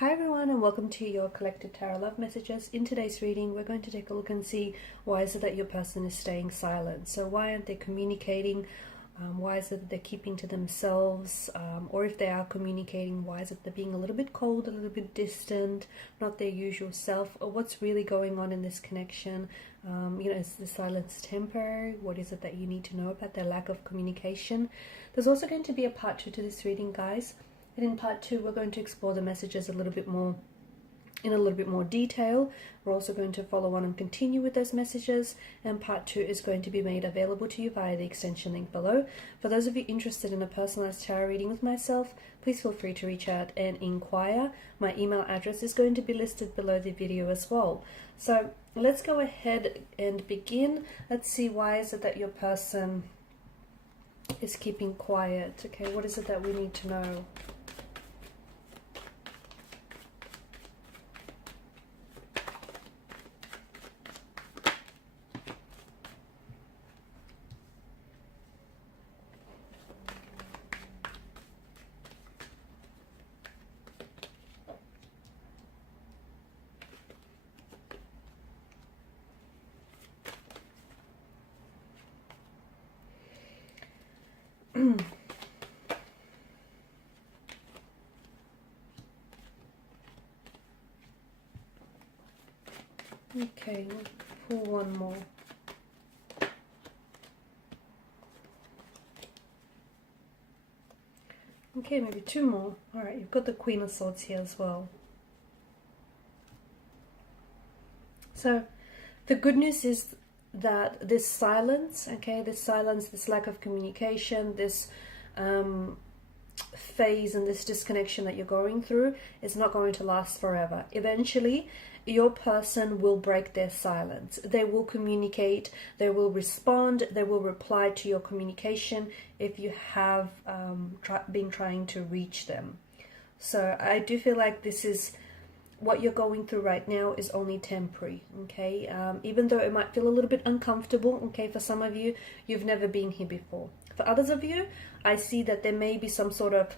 Hi everyone, and welcome to your collective tarot love messages. In today's reading, we're going to take a look and see why is it that your person is staying silent. So why aren't they communicating? Why is it that they're keeping to themselves? Or if they are communicating, why is it they're being a little bit cold, a little bit distant, not their usual self? Or what's really going on in this connection? Is the silence temporary? What is it that you need to know about their lack of communication? There's also going to be a part 2 to this reading, guys. And in part 2, we're going to explore the messages in a little bit more detail. We're also going to follow on and continue with those messages. And part 2 is going to be made available to you via the extension link below. For those of you interested in a personalized tarot reading with myself, please feel free to reach out and inquire. My email address is going to be listed below the video as well. So let's go ahead and begin. Let's see, why is it that your person is keeping quiet? Okay, what is it that we need to know? Okay, we'll pull one more. Okay, maybe two more. Alright, you've got the Queen of Swords here as well. So, the good news is that this silence, this lack of communication, this phase and this disconnection that you're going through is not going to last forever. Eventually, your person will break their silence. They will communicate, they will respond, they will reply to your communication if you have been trying to reach them. So I do feel like this is what you're going through right now is only temporary, okay? Even though it might feel a little bit uncomfortable, okay? For some of you, you've never been here before. For others of you, I see that there may be some sort of,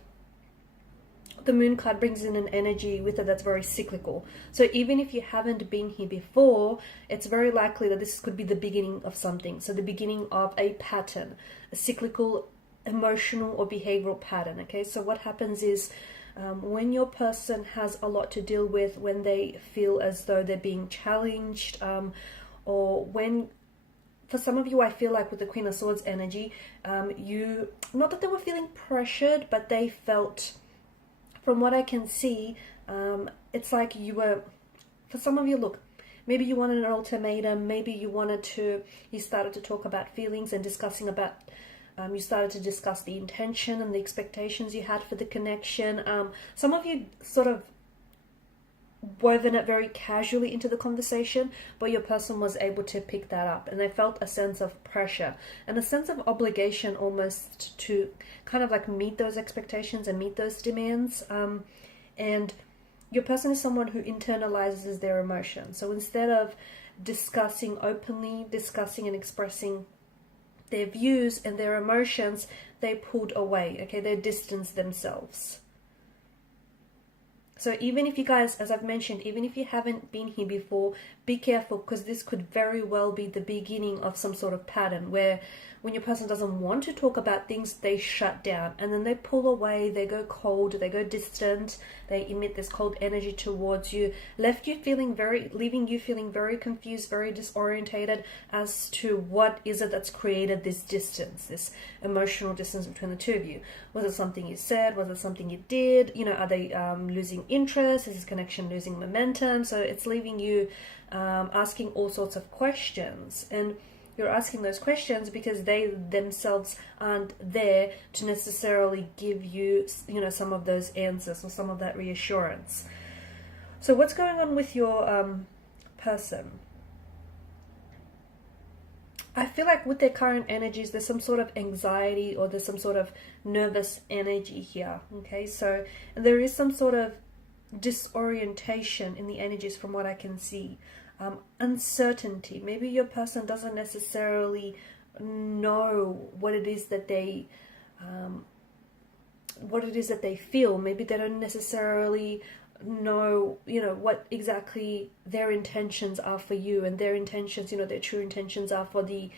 the moon card brings in an energy with it that's very cyclical. So even if you haven't been here before, it's very likely that this could be the beginning of something. So the beginning of a pattern, a cyclical emotional or behavioral pattern, okay? So what happens is, when your person has a lot to deal with, when they feel as though they're being challenged, or when, for some of you, I feel like with the Queen of Swords energy, not that they were feeling pressured, but they felt, from what I can see, it's like you were, for some of you, look, maybe you wanted an ultimatum, maybe you started to talk about feelings and discussing about, you started to discuss the intention and the expectations you had for the connection. Some of you sort of woven it very casually into the conversation, but your person was able to pick that up, and they felt a sense of pressure and a sense of obligation almost to kind of like meet those expectations and meet those demands. And your person is someone who internalizes their emotions. So instead of discussing openly, discussing and expressing their views and their emotions, they pulled away, okay? They distanced themselves. So even if you guys, as I've mentioned, even if you haven't been here before, be careful, because this could very well be the beginning of some sort of pattern where when your person doesn't want to talk about things, they shut down and then they pull away, they go cold, they go distant, they emit this cold energy towards you, leaving you feeling very confused, very disorientated as to what is it that's created this distance, this emotional distance between the two of you. Was it something you said? Was it something you did? Are they losing interest? Is this connection losing momentum? So it's leaving you asking all sorts of questions, and you're asking those questions because they themselves aren't there to necessarily give you, some of those answers or some of that reassurance. So what's going on with your person? I feel like with their current energies, there's some sort of anxiety or there's some sort of nervous energy here, okay? So there is some sort of disorientation in the energies from what I can see. Uncertainty. Maybe your person doesn't necessarily know what it is that they feel. Maybe they don't necessarily know, you know, what exactly their intentions are for you, and their intentions, you know, their true intentions are for the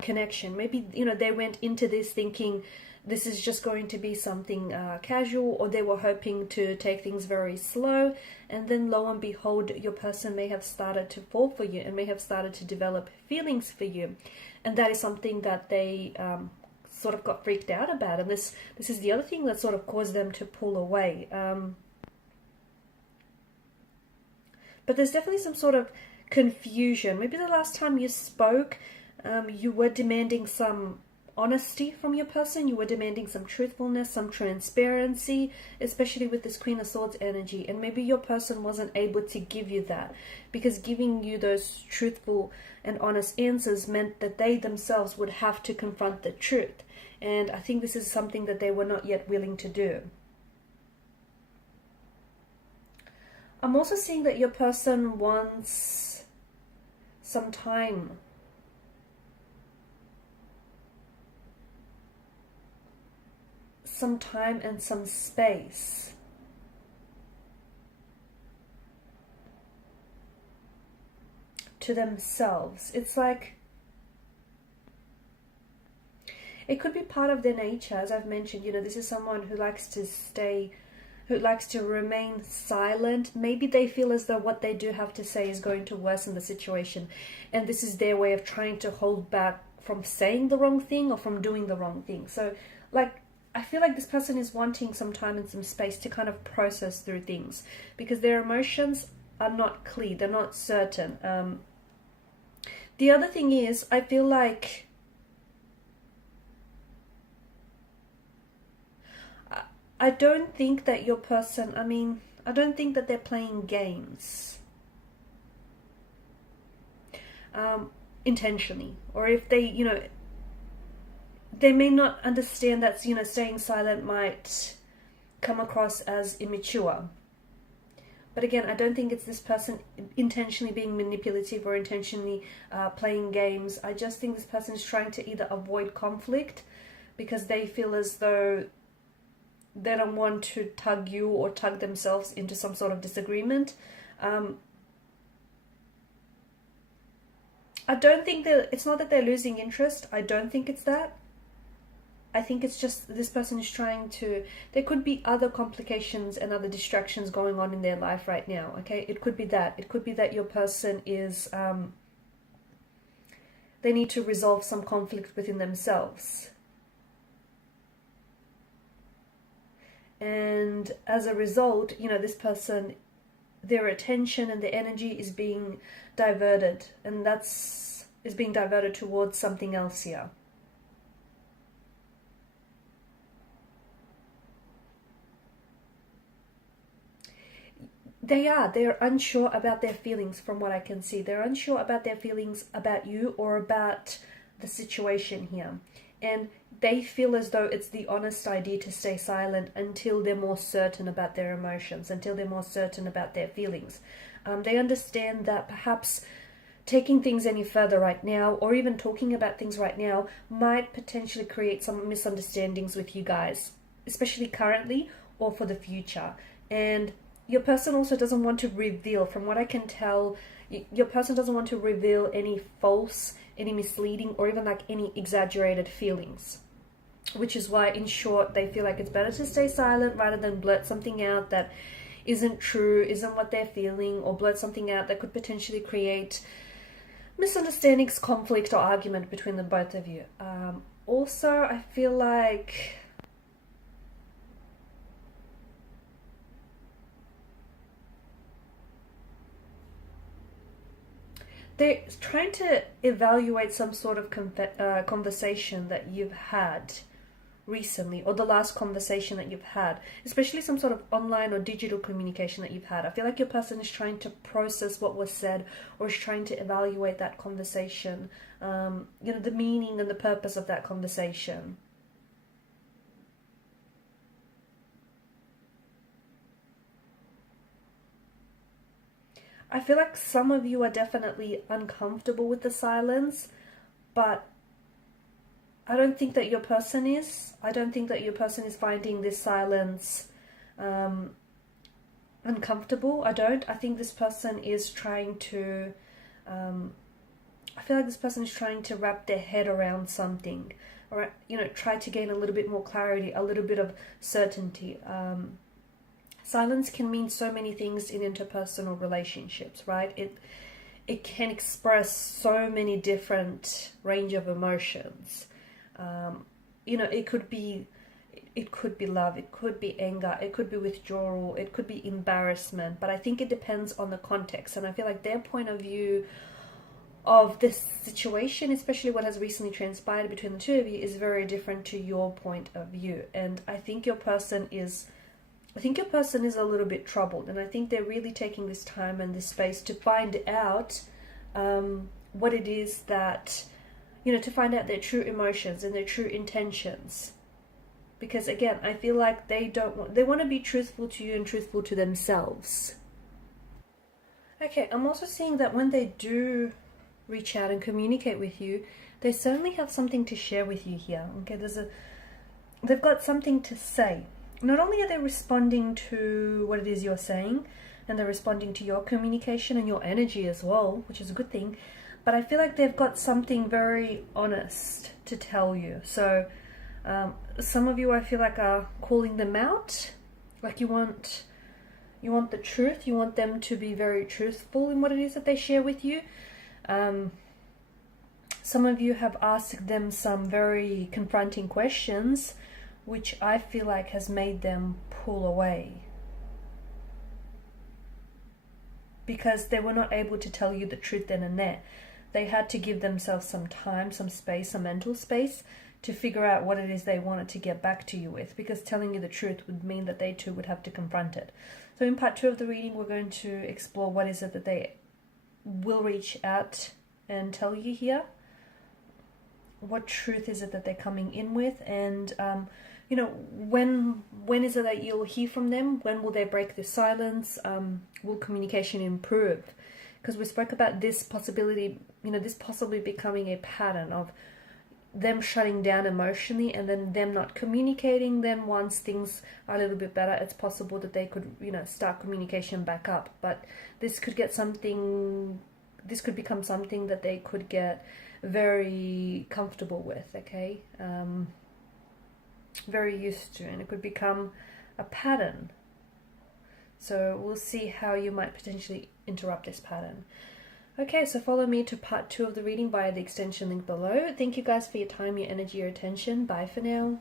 connection. Maybe, you know, they went into this thinking this is just going to be something casual, or they were hoping to take things very slow, and then lo and behold, your person may have started to fall for you and may have started to develop feelings for you, and that is something that they sort of got freaked out about, and this is the other thing that sort of caused them to pull away. But there's definitely some sort of confusion. Maybe the last time you spoke, you were demanding some honesty from your person. You were demanding some truthfulness, some transparency, especially with this Queen of Swords energy. And maybe your person wasn't able to give you that, because giving you those truthful and honest answers meant that they themselves would have to confront the truth. And I think this is something that they were not yet willing to do. I'm also seeing that your person wants some time. Some time and some space. To themselves. It's like, it could be part of their nature, as I've mentioned. You know, this is someone who likes to remain silent. Maybe they feel as though what they do have to say is going to worsen the situation, and this is their way of trying to hold back from saying the wrong thing or from doing the wrong thing. So, like, I feel like this person is wanting some time and some space to kind of process through things, because their emotions are not clear, they're not certain. The other thing is, I feel like I don't think that your person, I don't think that they're playing games intentionally. Or if they, you know, they may not understand that, you know, staying silent might come across as immature. But again, I don't think it's this person intentionally being manipulative or intentionally playing games. I just think this person is trying to either avoid conflict because they feel as though they don't want to tug you or tug themselves into some sort of disagreement. I don't think that, it's not that they're losing interest. I don't think it's that. I think it's just this person is trying to, there could be other complications and other distractions going on in their life right now, okay? It could be that. It could be that your person is, they need to resolve some conflict within themselves. And as a result, you know, this person, their attention and their energy is being diverted, and is being diverted towards something else here. They're unsure about their feelings from what I can see. They're unsure about their feelings about you or about the situation here. And they feel as though it's the honest idea to stay silent until they're more certain about their emotions, until they're more certain about their feelings. They understand that perhaps taking things any further right now, or even talking about things right now, might potentially create some misunderstandings with you guys, especially currently or for the future. And your person also doesn't want to reveal, from what I can tell, your person doesn't want to reveal any false, any misleading, or even like any exaggerated feelings. Which is why, in short, they feel like it's better to stay silent rather than blurt something out that isn't true, isn't what they're feeling, or blurt something out that could potentially create misunderstandings, conflict, or argument between the both of you. Also, I feel like they're trying to evaluate some sort of conversation that you've had recently, or the last conversation that you've had, especially some sort of online or digital communication that you've had. I feel like your person is trying to process what was said, or is trying to evaluate that conversation, you know, the meaning and the purpose of that conversation. I feel like some of you are definitely uncomfortable with the silence, but I don't think that your person is. I don't think that your person is finding this silence uncomfortable. I don't. I think this person is trying to, I feel like this person is trying to wrap their head around something, or, you know, try to gain a little bit more clarity, a little bit of certainty. Silence can mean so many things in interpersonal relationships, right? It can express so many different range of emotions. You know, it could be love, it could be anger, it could be withdrawal, it could be embarrassment, but I think it depends on the context. And I feel like their point of view of this situation, especially what has recently transpired between the two of you, is very different to your point of view. And I think your person is a little bit troubled, and I think they're really taking this time and this space to find out what it is that, you know, to find out their true emotions and their true intentions. Because again, I feel like they want to be truthful to you and truthful to themselves. Okay, I'm also seeing that when they do reach out and communicate with you, they certainly have something to share with you here. Okay, they've got something to say. Not only are they responding to what it is you're saying, and they're responding to your communication and your energy as well, which is a good thing, but I feel like they've got something very honest to tell you. So some of you, I feel like, are calling them out. Like you want the truth. You want them to be very truthful in what it is that they share with you. Some of you have asked them some very confronting questions, which I feel like has made them pull away, because they were not able to tell you the truth then and there. They had to give themselves some time, some space, some mental space to figure out what it is they wanted to get back to you with, because telling you the truth would mean that they too would have to confront it. So in part 2 of the reading, we're going to explore what is it that they will reach out and tell you here. What truth is it that they're coming in with? And you know, when is it that you'll hear from them? When will they break the silence? Will communication improve? Because we spoke about this possibility, you know, this possibly becoming a pattern of them shutting down emotionally and then them not communicating. Then once things are a little bit better, it's possible that they could, you know, start communication back up. But this could become something that they could get very comfortable with, okay? Very used to, and it could become a pattern. So we'll see how you might potentially interrupt this pattern. Okay, so follow me to part 2 of the reading via the extension link below. Thank you guys for your time, your energy, your attention. Bye for now.